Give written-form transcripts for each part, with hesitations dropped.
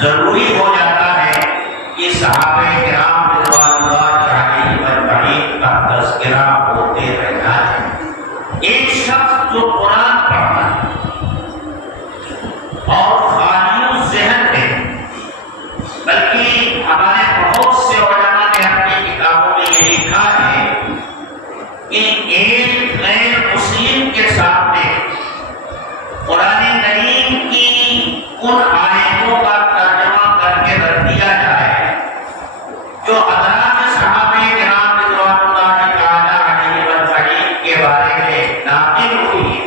ضروری ہو جاتا ہے کہ صحابہ کرام رضوان اللہ علیہم اجمعین کا تذکرہ ہوتے رہنا چاہیے۔ ایک شخص جو قرآن پڑھتا ہے اور خالی ذہن ہے، بلکہ ہمارے بہت سے علماء نے اپنی کتابوں میں یہ لکھا ہے کہ ایک غیر مسلم کے سامنے قرآن کریم کی ان آیتوں کا ترجمہ کر کے رکھ دیا جائے جو حضرات صحابہ کرام رضوان اللہ تعالی علیہم اجمعین کے بارے میں نازل ہوئی ہے،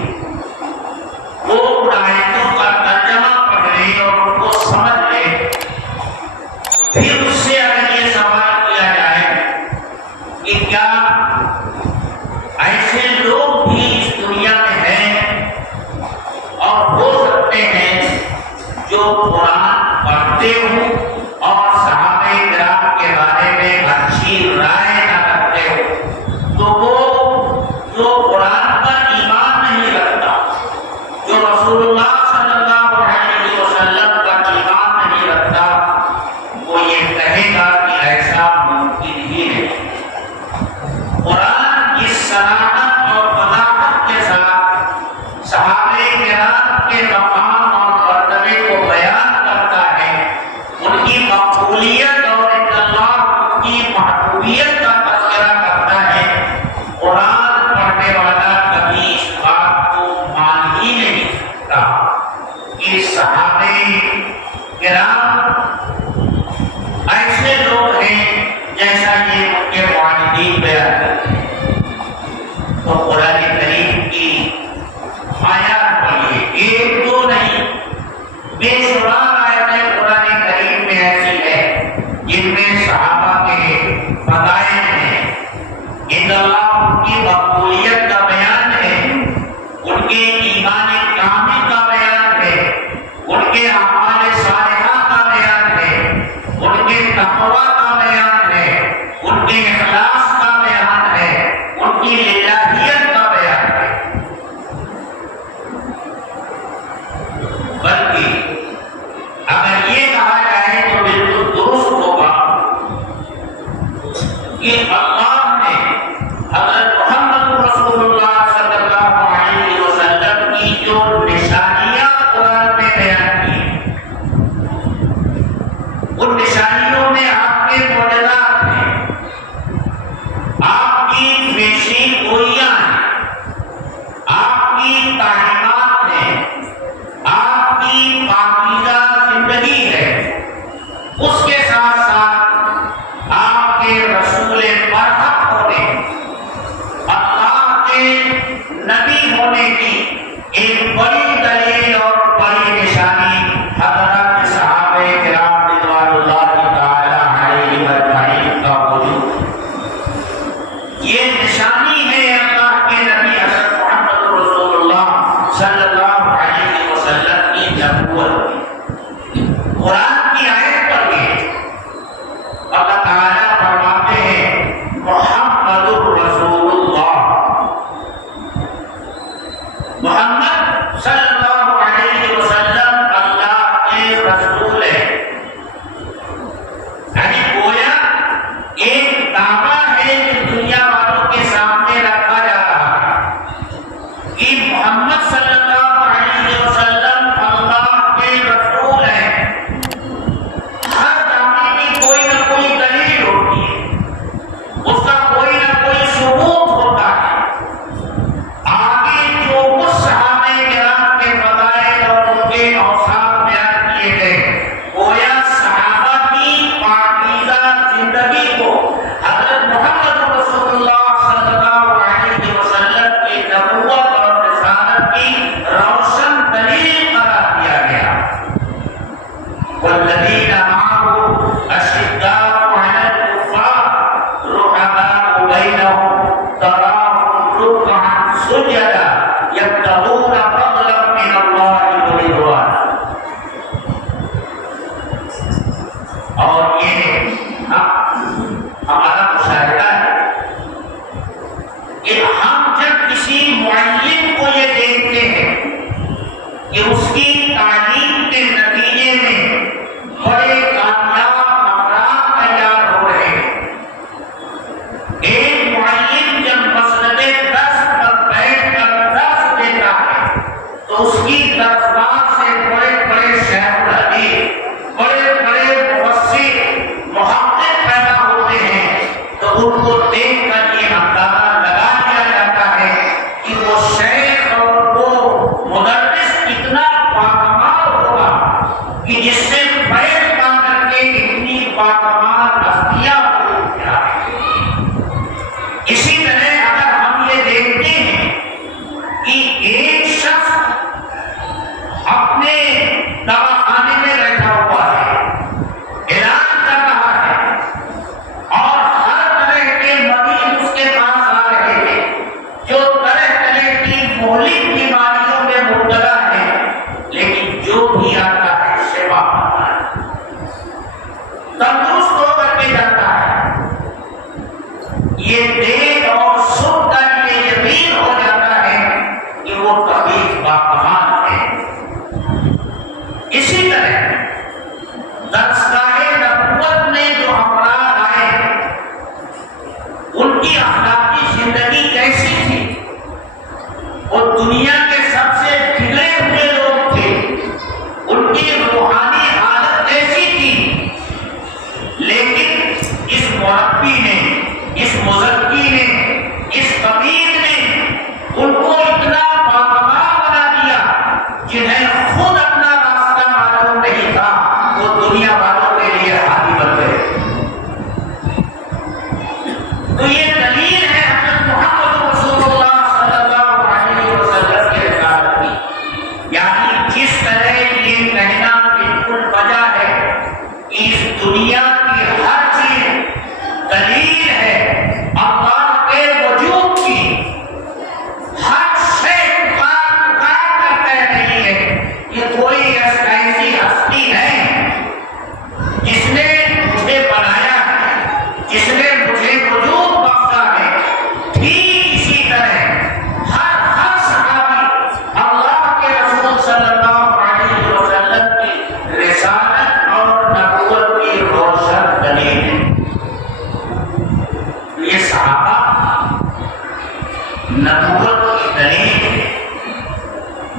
وہ ان آیتوں کا ترجمہ پڑھ لے اور ان کو سمجھ لے، پھر اس سے اگر یہ سوال کیا جائے کہ کیا ایسے لوگ بھی اس دنیا میں ہیں اور ہو سکتے ہیں جو قرآن پڑھتے ہوں اور صحابہ کرام کے بارے میں اچھی رائے نہ رکھتے ہوں، تو وہ جو قرآن پر ایمان نہیں رکھتا، جو رسول اللہ صلی اللہ علیہ وسلم پر ایمان نہیں رکھتا، وہ یہ کہے گا کہ ایسا ممکن ہی نہیں۔ قرآن اس صراحت اور وضاحت کے ساتھ صحابہ کرام کے مقام اور مرتبے کو بیان کرتا ہے، ان کی مقبولیت اور اللہ کی محبوبیت کا تذکرہ کرتا ہے۔ قرآن پڑھنے والا کبھی اس بات کو مان ہی نہیں سکتا کہ صحابہ کرام ایسے لوگ ہیں جیسا یہ ان کے والدین بیان کرتے ہیں۔ تو قرآن کریم کی آیات پڑھیے، ایک دو نہیں، بے شمار آیتیں قرآن کریم میں ایسی ہے جن میں صحابہ کے فضائل ہیں، ان اللہ ان کی مقبولیت کا بیان ہے، ان کے ایمان کامل کا بیان ہے، ان کے اعمال صالحہ کا بیان ہے، ان کے تقویٰ کا بیان ہے، ان کے اخلاص کا بیان ہے، ان کی الہیت کا بیان ہے۔ بلکہ اگر یہ کہا جائے تو بالکل درست ہوگا کہ اللہ نے حضرت محمد رسول اللہ صلی اللہ علیہ وسلم کی جو نشانیاں قرآن میں بیان کی، ان نشانیوں میں آپ کے معجزات ہیں، آپ کی پیشین گوئیاں ہیں، آپ کی تعلیمات ہیں، آپ کی پاکیزہ زندگی ہے، اس کے ساتھ ساتھ آپ کے رسول برحق ہونے، اللہ کے نبی ہونے کی ایک بڑی دلیل اور بڑی نشانی حضرات صحابہ کرام رضوان اللہ تعالی علیہم اجمعین کا وجود ہے۔ یہ نشانی ہے اللہ کے نبی حضرت محمد رسول اللہ صلی اللہ علیہ وسلم کی نبوت کی۔ قرآن کی آیت پڑھیے، اللہ تعالیٰ فرماتے ہیں محمد الرسول اللہ، محمد صلی اللہ علیہ وسلم اللہ کے رسول ہیں۔ یعنی گویا ایک دعویٰ ہے جو دنیا والوں کے سامنے رکھا جا رہا ہے کہ محمد صلی اللہ علیہ وسلم اللہ کے رسول ہیں۔ ہر دعوے کی کوئی نہ کوئی دلیل ہوتی ہے، اس کا کوئی نہ کوئی ثبوت ہوتا ہے۔ آگے جو کچھ صحابہ کرام کے فضائل اور ان کے اوصاف بیان کیے گئے، گویا صحابہ کی پاکیزہ زندگی کو حضرت محمد رسول اللہ صلی اللہ علیہ وسلم کی نبوت اور رسالت کی روشن دلیل قرار دیا گیا۔ والذین معه اشداء علی الکفار رحماء بینہم تراہم رکعا سجدا یبتغون فضلا من اللہ ورضوانا۔ اور یہ ہمارا مشاہدہ ہے کہ ہم جب کسی معلم کو یہ دیکھتے ہیں کہ اس کی تعلیم کے نتیجے میں پیٹ پا کر کے اتنی باکمال ہستیاں وجود میں آ رہی ہیں۔ اسی طرح اگر ہم یہ دیکھتے ہیں کہ ایک شخص اپنے دواخانے میں بیٹھا ہوا ہے، علاج کر رہا ہے اور ہر طرح کے مریض اس کے پاس آ رہے ہیں جو طرح طرح کی مہلک بیماریوں میں مبتلا ہے، لیکن جو بھی آتا ہے شفا پاتا ہے، تندرست ہو کر کے جاتا ہے۔ یہ دیکھ اور سن کر یہ یقین ہو جاتا ہے کہ وہ طبیب باکمال ہے۔ اسی طرح درسگاہ نبوت میں جو افراد آئے ان کی اخلاقی زندگی کیسی تھی؟ وہ دنیا کے سب سے بگڑے ہوئے لوگ تھے، ان کی روحانی حالت کیسی تھی؟ لیکن اس مربی نے، اس مزکی نے، اس طبیب نے ان کو اتنا باکمال بنا دیا، جنہیں خود اپنا راستہ معلوم نہیں تھا، وہ دنیا والوں کے لیے ہادی بن گئے۔ تو یہ دلیل ہے حضرت محمد رسول اللہ صلی اللہ علیہ وسلم کے رسالت کی، یعنی جس طرح یہ کہنا بالکل وجہ ہے کہ اس دنیا کی ہر چیز دلیل ہے اللہ کے وجود کی، ہر شے پکار کر کہہ رہی ہے یہ کوئی ایسی ہستی ہے جس نے مجھے بنایا ہے، جس نے مجھے وجود بخشا ہے۔ ٹھیک اسی طرح ہر صحابی اللہ کے رسول صلی اللہ علیہ وسلم کی رسالت اور نبوت کی روشن دلیل ہے۔ یہ صحابہ نبوت کی دلیل ہے،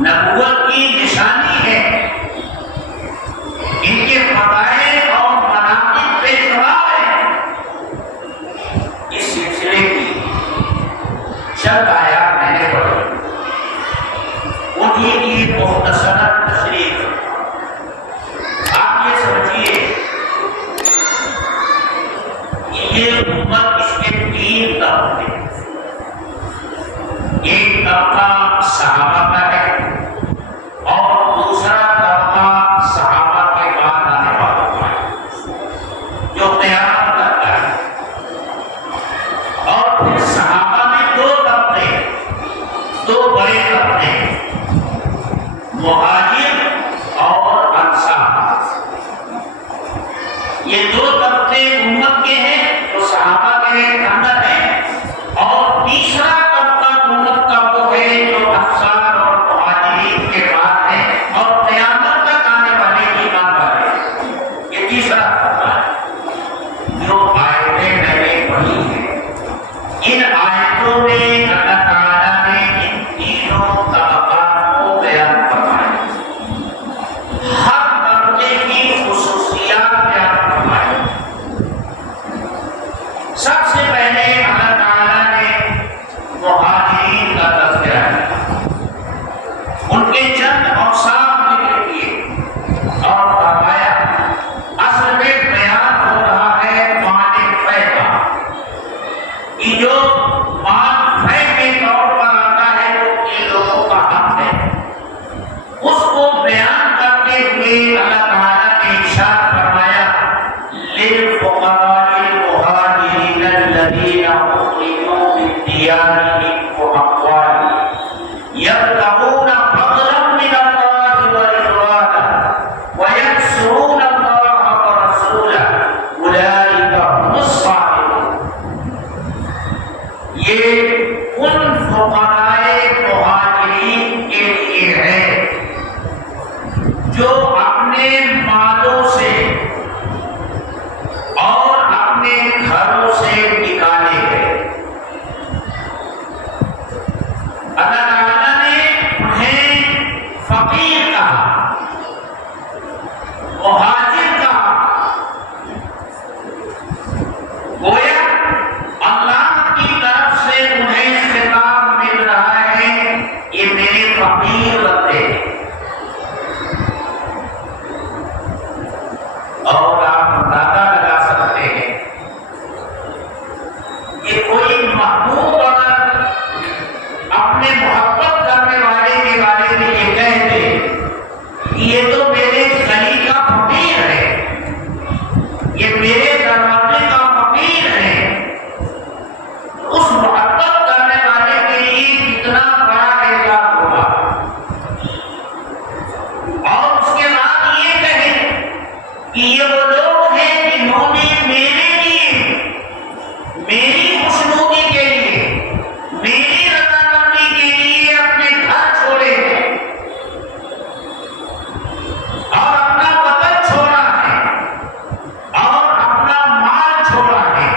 نبوت کی نشانی ہے۔ ان کے فضائل اور مناقب پہ جواب ہے۔ اس سلسلے کی چند آیات میں نے پڑھی، انہیں کی مختصر تشریح۔ آپ یہ سمجھیے کہ یہ امت اس کے تین طبقے، ایک طبقہ صحابہ کا ہے اور دوسرا طبقہ صحابہ کے بعد آنے والوں کا ہے جو قیامت تک کا ہے، اور پھر صحابہ میں دو طبقے، دو بڑے طبقے، مہاجر اور انصار۔ یہ دو طبقے امت کے ہیں جو صحابہ کے اندر ہیں، اور تیسرا طبقہ امت کا وہ ہے جو انصار اور مہاجرین کے بعد ہے اور قیامت تک آنے والے ایمان والے ہیں۔ یہ تیسرا طبقہ ہے۔ جو آیتیں میں نے پڑھی ہیں، ان آیتوں میں اللہ تعالیٰ نے ان تینوں طبقات کو بیان فرمایا، ہر طبقے کی خصوصیات بیان فرمائی۔ سب سے پہلے اللہ تعالیٰ نے مہاجرین کا تذکرہ کیا، ان کے چند اوصاف ذکر کیے اور فرمایا اصل میں اندازہ لگا سکتے ہیں کہ کوئی محبوب اگر اپنے محبت کرنے والے کے بارے میں یہ کہہ دے کہ یہ تو میرے گلی کا فقیر ہے، یہ میرے دروازے کا فقیر ہے، اس محبت کرنے والے کے لیے کتنا بڑا اعزاز ہوگا۔ اور اس کے بعد یہ کہے کہ یہ وہ لوگ ہیں جنہوں نے میرے لیے، میری خوشنودی کے لیے، میری رضامندی کے لیے اپنے گھر چھوڑے ہیں اور اپنا وطن چھوڑا ہے اور اپنا مال چھوڑا ہے،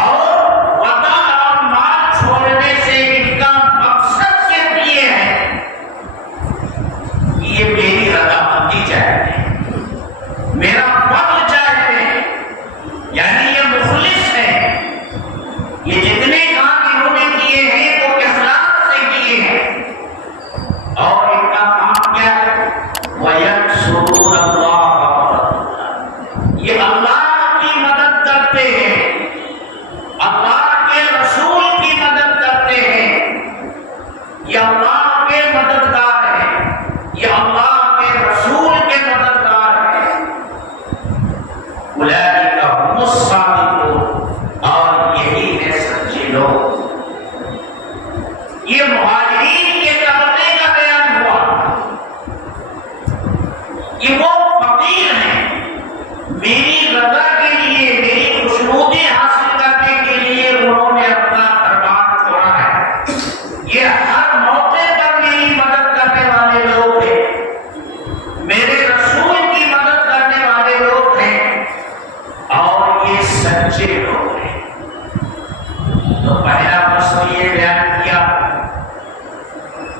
اور وطن اور مال چھوڑنے سے ان کا مقصد صرف یہ ہے کہ یہ میری رضامندی چاہتے ہیں، میرا فضل چاہتے ہیں، یعنی یہ مخلص ہے۔ یہ جتنے کام انہوں نے کیے ہیں وہ اخلاص سے کیے ہیں، اور ان کا کام کیا ہے؟ وَيَنْصُرُونَ اللَّهَ، یہ اللہ کی مدد کرتے ہیں، اللہ کے رسول کی مدد کرتے ہیں، یہ اللہ کے مددگار ہیں، یہ اللہ کے رسول کے مددگار ہیں۔ اولئک هم الصادقون، اور یہی ہے سچے لوگ۔ یہ مہاجرین کے طبقے کا بیان ہوا کہ وہ فقیر ہیں، میری رضا کے لیے، میری خوشنودی حاصل کرنے کے لیے انہوں نے اپنا دربار چھوڑا ہے۔ یہ ہر موقع پر میری مدد کرنے والے لوگ ہیں، میرے رسول کی مدد کرنے والے لوگ ہیں، اور یہ سچے لوگ ہیں۔ تو پہلا فصل یہ بیان کیا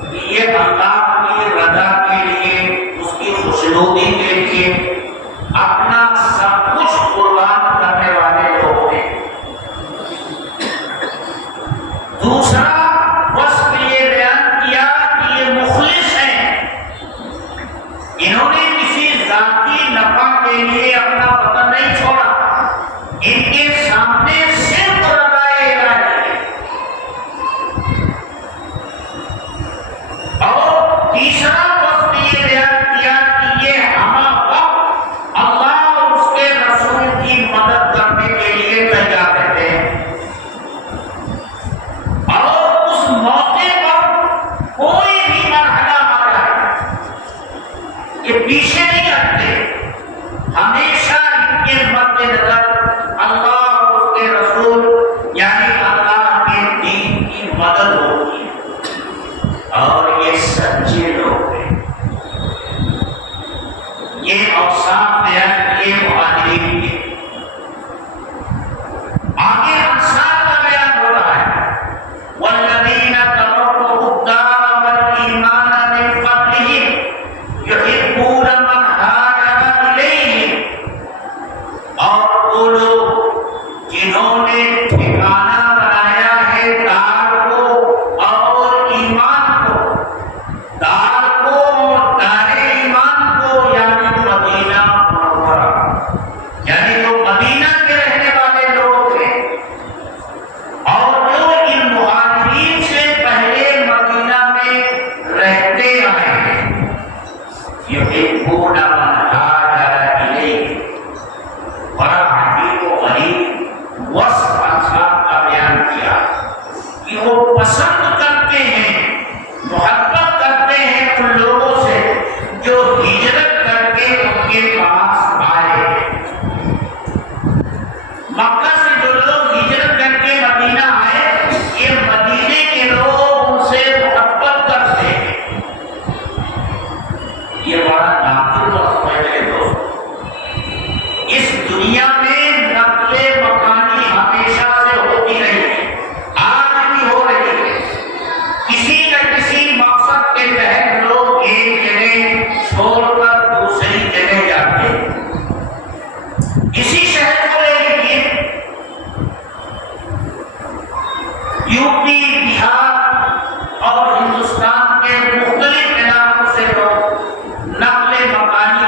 کہ یہ اللہ کی رضا کے لیے، اس کی خوشنودی کے لیے اپنا سب کچھ قربان کرنے والے لوگ ہیں۔ دوسرا وصف یہ بیان کیا کہ یہ مخلص ہیں، انہوں نے کسی ذاتی نفع کے لیے اپنا وطن نہیں چھوڑا، ان کے سامنے صرف رضائے الہی ہے۔ اور تیسرا وصف یہ بیان کیا کہ یہ ہمہ وقت اللہ اور اس کے رسول کی مدد کرنے کے لیے تیار رہتے ہیں، اور اس موقع پر کوئی بھی مرحلہ آ جائے یہ پیچھے نہیں ہٹتے، ہمیشہ ان کے مد نظر اللہ اور اس کے رسول یعنی اللہ کے دین کی مدد ہوتی ہے، اور یہ سچے لوگ ہیں۔ یہ اوصاف بیان کیے مہاجرین کے۔ آگے انصار کا بیان ہو رہا ہے، والذین تبوؤوا الدار والایمان من قبلہم یحبون من ہاجر الیہم، اور وہ لوگ جنہوں نے ٹھکانہ بنایا ہے دار کو اور ایمان کو، دار کو اور دار ایمان کو، یعنی مدینہ منورہ، یعنی جو مدینہ کے رہنے والے لوگ ہیں، اور جو ان مہاجرین سے پہلے مدینہ میں رہتے آئے ہیں، یحبون من ہاجر الیہم۔ بڑا عجیب و غریب وصف انصار کا بیان کیا کہ وہ پسند کرتے ہیں، محبت کرتے ہیں ان لوگوں سے جو ہجرت کر کے ان کے پاس آئے ہیں۔ مکہ سے جو لوگ ہجرت کر کے مدینہ آئے، یہ مدینے کے لوگ ان سے محبت کرتے ہیں۔ یہ بڑا نادر وصف ہے میرے دوست۔ اس دنیا میں نقل مکانی ہمیشہ سے ہوتی رہی ہے، آج بھی ہو رہی ہے۔ کسی نہ کسی مقصد کے تحت لوگ ایک جگہ چھوڑ کر دوسری جگہ جاتے ہیں۔ اسی شہر کو لے لیجیے، یوپی، بہار اور ہندوستان کے مختلف علاقوں سے لوگ نقل مکانی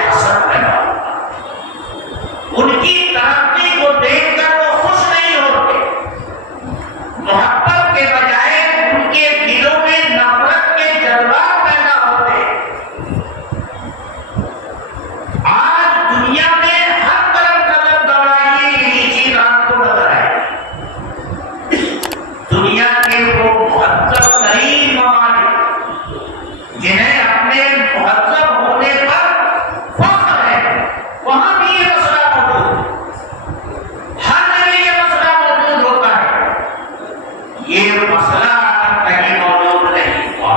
حسد پیدا ہوتا، ان کی ترقی کو دیکھ کر وہ خوش نہیں ہوتے، محبت کے بجائے ان کے دلوں میں نفرت کے جذبات پیدا ہوتے۔ آج دنیا میں ہر طرف قدم دبائیے یہی چیز آپ کو نظر آئے۔ دنیا کے وہ مہذب ترین ممالک جنہیں اپنے مہذب ہونے پر فخر ہے، وہاں بھی یہ مسئلہ موجود ہے، ہر جگہ یہ مسئلہ موجود ہوتا ہے۔ یہ مسئلہ اگر کہیں موجود نہیں ہوا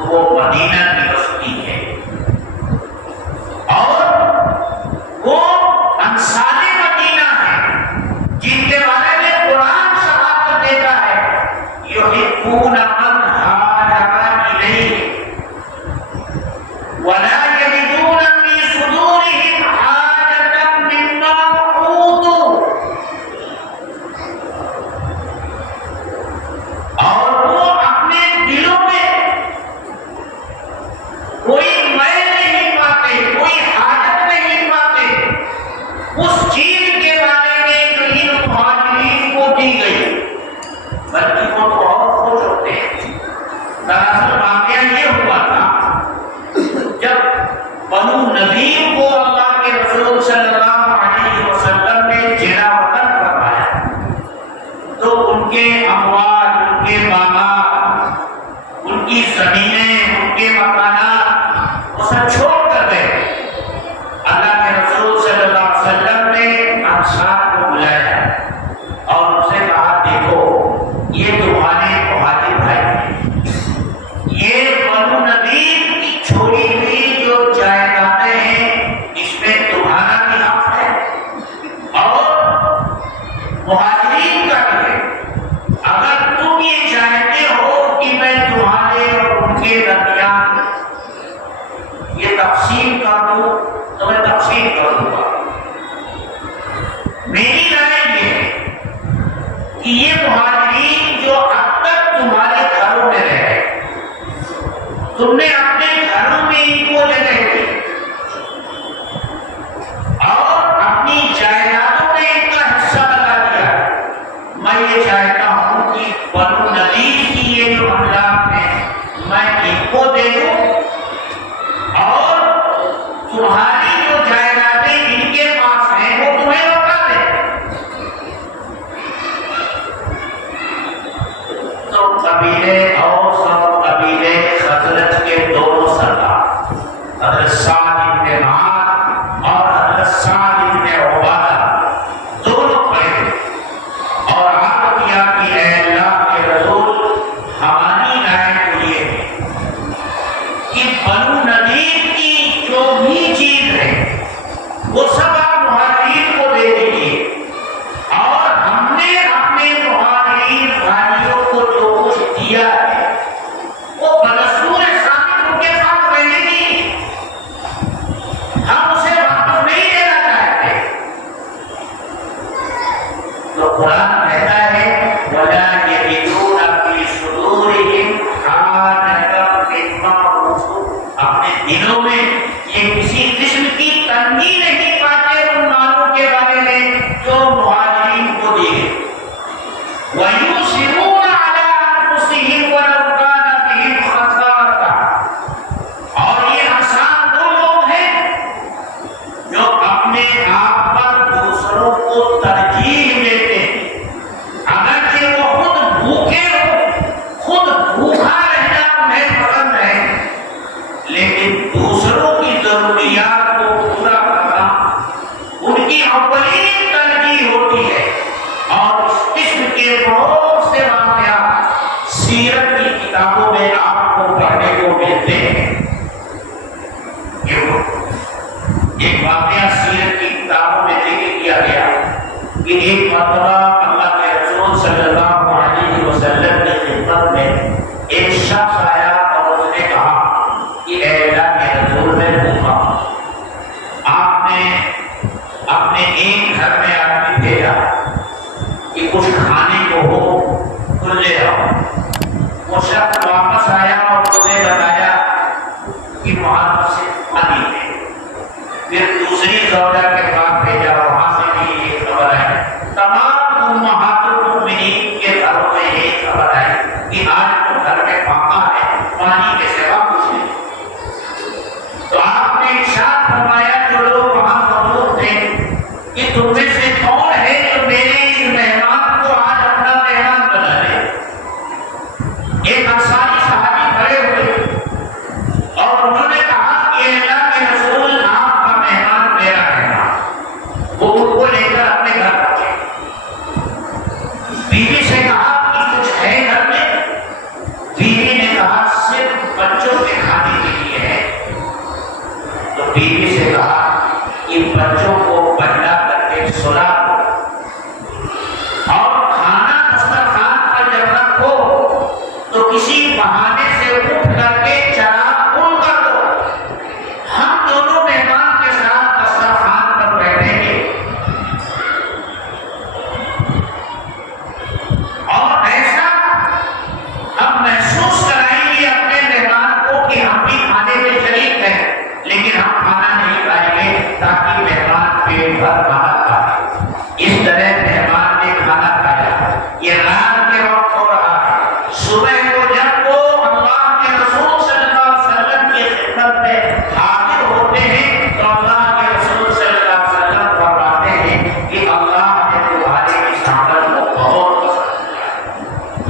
وہ مدینہ کی بستی ہے، اور وہ انصار مدینہ ہے جن کے بارے میں قرآن شہادت دیتا ہے، یحبون من ہاجر الیہ ولا یجدون فی صدورہم حاجۃ مما اوتوا، اور وہ اپنے دلوں میں کوئی میل نہیں پاتے، کوئی حاجت نہیں پاتے اس چیز کے بارے میں جو ان مہاجرین کو دی گئی، بلکہ وہ تو اور خوش ہوتے ہیں۔ دراصل واقعہ یہ ہوا تھا، جب بنو نذیر کو اللہ کے رسول صلی اللہ علیہ وسلم نے جیرا وطن فرمایا تو ان کے اموال، ان کے باغات، ان کی زمینیں، ان کے مکانات وہ سب چھوڑ کر گئے۔ اللہ کے رسول صلی اللہ علیہ وسلم نے انصار کو بلایا اور ان سے کہا، دیکھو یہ تمہارے مہاجر بھائی ہیں، یہ بنو نذیر کی چھوڑی ہوئی جو جائیدادیں ہیں اس میں تمہارا بھی حق ہے اور مہاجرین کا بھی ہے۔ اگر تم یہ چاہتے ہو کہ میں تمہارے اور ان کے درمیان یہ تقسیم کر دوں تو میں تقسیم کر دوں گا۔ میری رائے یہ ہے کہ یہ مہاجرین جو اب تک تمہارے گھروں میں رہے، تم نے اپنے گھروں میں ان کو جگہ دی اور اپنی جائیدادوں میں ان کا حصہ لگا دیا، میں یہ چاہتا ہوں کہ بنو نذیر کی یہ جو املاک ہیں میں ان کو دے دوں اور تمہاری جو جائیدادیں ان کے پاس ہیں وہ تمہیں لوٹا دیں۔ تو قبیلے اوس اور قبیلے خزرج کے دونوں سردار حضرت سعد بن معاذ اور حضرت سعد بن عبادہ دونوں کھڑے اور عرض کیا کہ اے اللہ کے رسول، ہماری رائے تو یہ ہے کہ بنو نذیر کی جو بھی چیز ہے وہ سب آپ مہاجرین کو دے دیجیے، اور ہم نے اپنے مہاجرین بھائیوں کو جو کچھ دیا ہے وہ بدستور ثابت ان کے ساتھ رہنے گی، ہم اسے واپس نہیں دینا چاہتے۔ تو قرآن کہتا ہے وَلَا يَجِدُونَ فِي صُدُورِهِمْ حَاجَةً مِّمَّا أُوتُوا، اپنے دلوں میں یہ کسی قسم کی تنگی نہیں پاتے ان مالوں کے بارے میں جو مہاجرین کو دیے۔ وَيُؤْثِرُونَ عَلَىٰ أَنفُسِهِمْ وَلَوْ كَانَ بِهِمْ خَصَاصَةٌ، اور یہ انسان وہ لوگ ہیں جو اپنے آپ پر دوسروں کو ترجیح دیتے ہیں، اگرچہ وہ خود بھوکے ہو، خود بھوکا رہنا انہیں پسند ہے، لیکن دوسروں کی ضروریات کو پورا کرنا ان کی اولین ترجیح ہوتی ہے۔ اور اس قسم کے بہت سے واقعات سیرت کی کتابوں میں آپ کو پڑھنے کو ملتے ہیں۔ ایک واقعہ سیرت کی کتابوں میں ذکر کیا گیا کہ ایک مرتبہ اللہ کے رسول صلی اللہ علیہ وسلم کی خدمت میں ایک شخص آیا اور اس نے کہا کہ اے اللہ کے رسول، میں بھوکا ہوں، آپ نے اپنے ایک گھر میں آدمی بھیجا کہ کچھ کھانے کو ہو تو لے آؤ۔ وہ شخص واپس آیا اور اس نے بتایا کہ وہاں سے پانی ہے، دوسری زوجہ کے پاس بھیجا، وہاں سے بھی یہ خبر ہے، تمام امہات المؤمنین کے گھروں میں یہ خبر ہے کہ آج تو گھر میں فاقہ ہے، پانی کے سوا کچھ نہیں۔ تو آپ نے ارشاد فرمایا جو لوگ وہاں موجود تھے کہ تم میں سے کون ہے جو میرے اس مہمان کو آج اپنا مہمان بنا لے؟ ایک انصاری صحابی کھڑے ہوئے اور انہوں نے کہا کہ اللہ کے رسول آپ کا مہمان میرا مہمان۔ وہ ان کو لے کر اپنے گھر پہنچے، بیوی سے کہا کہ کچھ ہے گھر میں؟ بیوی نے کہا صرف بچوں کے کھانے کے لیے ہے۔ تو بیوی سے کہا ان بچوں کو پہلا کر کے سلا دو اور کھانا دسترخوان پر جب رکھو تو کسی بہانے سے اٹھ کر کے چراغ بند کر دو، ہم دونوں مہمان کے ساتھ دسترخوان پر بیٹھیں گے اور ایسا ہم محسوس کرائیں گے اپنے مہمان کو کہ ہم بھی کھانے میں شریک ہیں، لیکن ہم کھانا نہیں کھائیں گے تاکہ مہمان پیٹ بھر کھانا کھائے۔ اس طرح مہمان نے کھانا کھایا۔ یہ رات کے وقت ہو رہا ہے۔ صبح کو جب وہ اللہ کے رسول صلی اللہ علیہ وسلم کی خدمت میں حاضر ہوتے ہیں تو اللہ کے رسول صلی اللہ علیہ وسلم فرماتے ہیں کہ اللہ نے تمہارے اس عمل کو بہت پسند کیا۔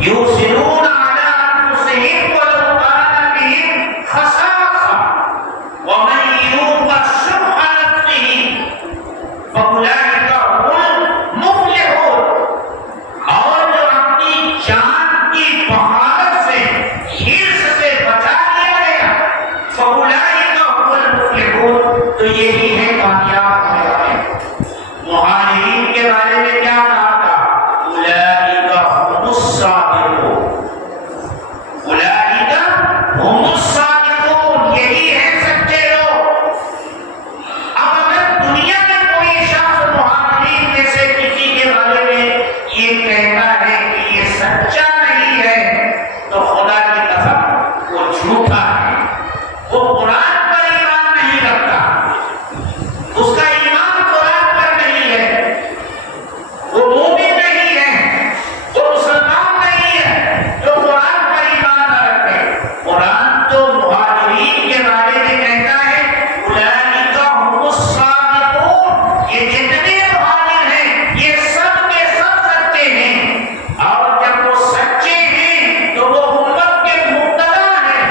یوسرون علی انفسہم ولو کان بہم خصاصہ ومن یوق شح نفسہ فاولئک هم المفلحون۔ اور جو اپنی جان کی بغاوت سے، حرص سے بچا لیا گیا، فاولئک هم المفلحون، تو یہی ہے کامیاب ہونے والے۔ مہاجرین کے بارے میں کیا کہا تھا؟ اولئک هم الصادقون، اولئک هم الصادقون، یہی ہے سچے لوگ۔ اب اگر دنیا میں کوئی شخص مہاجرین میں سے کسی کے بارے میں یہ کہتا ہے کہ یہ سچا نہیں ہے تو خدا کی قسم وہ جھوٹا ہے، وہ قرآن پر ایمان نہیں رکھتا، اس کا ایمان قرآن پر نہیں ہے، وہ مومن نہیں ہے، وہ مسلمان نہیں ہے جو قرآن پر ایمان نہ رکھے۔ قرآن تو مہاجرین کے بارے میں کہتا ہے اولئک هم الصادقون، یہ جتنے مہاجر ہیں یہ سب کے سب سچے ہیں، اور جب وہ سچے ہیں تو وہ امت کے مقتدا ہیں،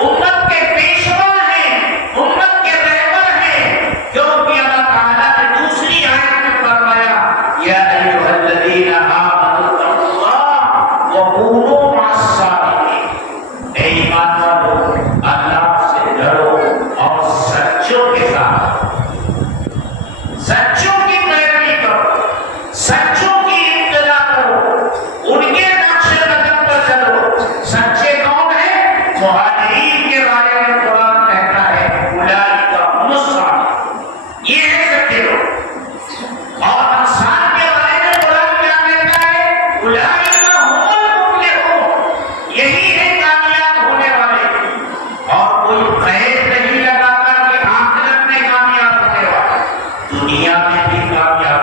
امت کے پیشوا ہیں، امت کے رہبر ہیں، کیونکہ اللہ تعالیٰ نے دوسری آیت میں فرمایا یا ایھا الذین آمنوا اتقوا اللہ وکونوا مع الصادقین۔ اے ایمان والو، اللہ سے ڈرو اور سچوں کے ساتھ، سچوں کی پیروی کرو، سچوں کی ابتدا کرو، ان کے نقش قدم پر چلو۔ سچے کون ہیں؟ مہاجرین کے بارے میں قرآن کہتا ہے اولئک هم الصادقون، یہ ہے سچے لوگ۔ اور انصار کے بارے میں قرآن کیا کہتا ہے؟ اولئک هم المفلحون، یہی ہے کامیاب ہونے والے۔ اور کوئی قید نہیں لگاتا کہ آخرت میں کامیاب ہونے والے، دنیا میں بھی کامیاب